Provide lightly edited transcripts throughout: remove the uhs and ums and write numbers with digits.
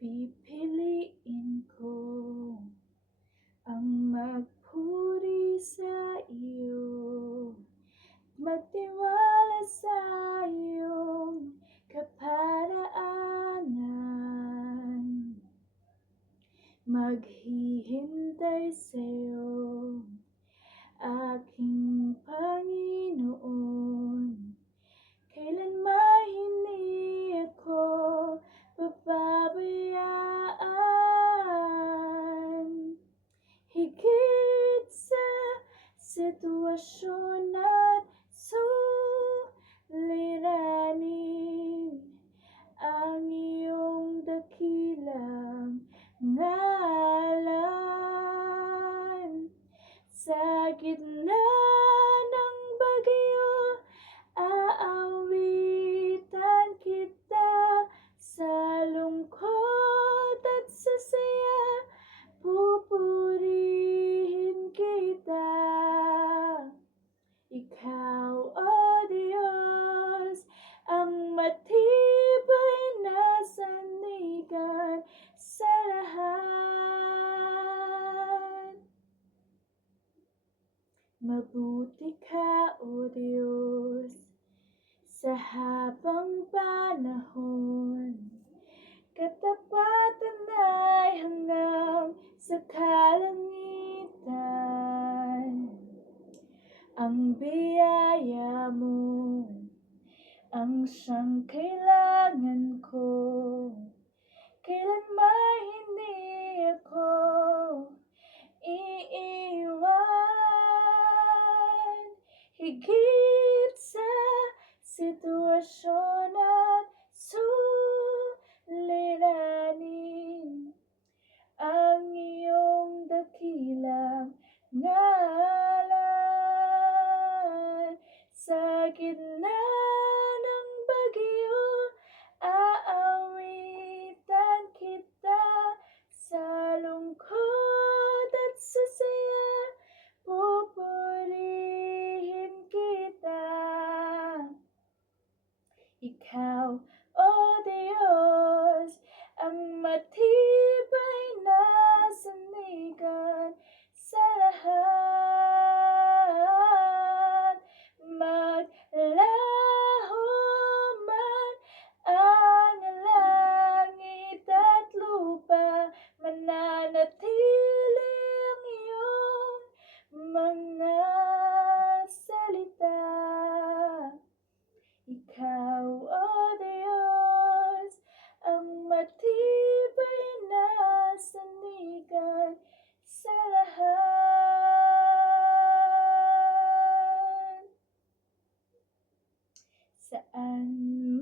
Pipiliin ko ang magpuri sa iyo, magtiwala sa iyong kaparaanan, maghihintay sa iyo, aking Panginoon. Kailanman hindi ako pababayaan, higit sa sitwasyon at suliranin, ang iyong dakilang ngalan. Sa gitna ng bagyo, aawitan kita, sa lungkot at sa saya, pupurihin kita. Ikaw, O Diyos, ang matibay na sandigan sa lahat. Mabuti ka, O Diyos, sa habang panahon, katapatan ay hanggang sa kalangitan. Ang biyaya mo ang siyang kailangan ko, kailanman hindi ako iiwan, higit sa sitwasyon at suliranin, ang iyong dakilang ngalan. Sa gitna ng bagyo, aawitan kita, sa lungkot at sa saya, pupurihin kita. Ikaw, O Diyos, ang matibay na sandigan sa lahat. Maglaho man ang langit at lupa, mananatili ang iyong mga salita. Ikaw, O Diyos, ang matibay na sandigan sa lahat. Saan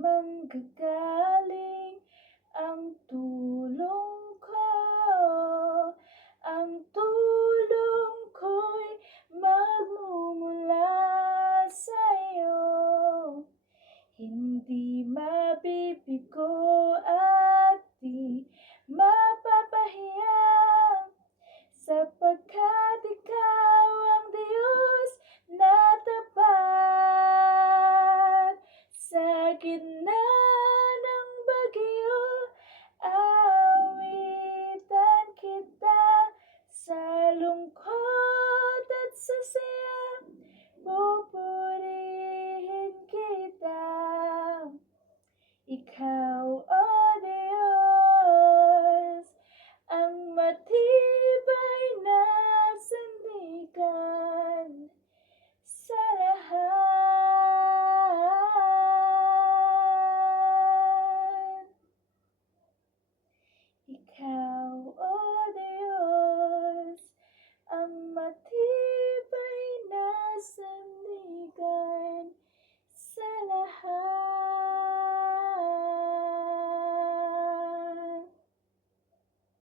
manggagaling ang tulong ko? Ang tulong ko'y magmumula sa iyo. Hindi mabibigo at di mapapahiya, sapagkat ikaw ang Diyos na tapat. Sa gitna ng bagyo, aawitan kita, sa lungkot at sa saya, pupurihin kita. Ikaw, O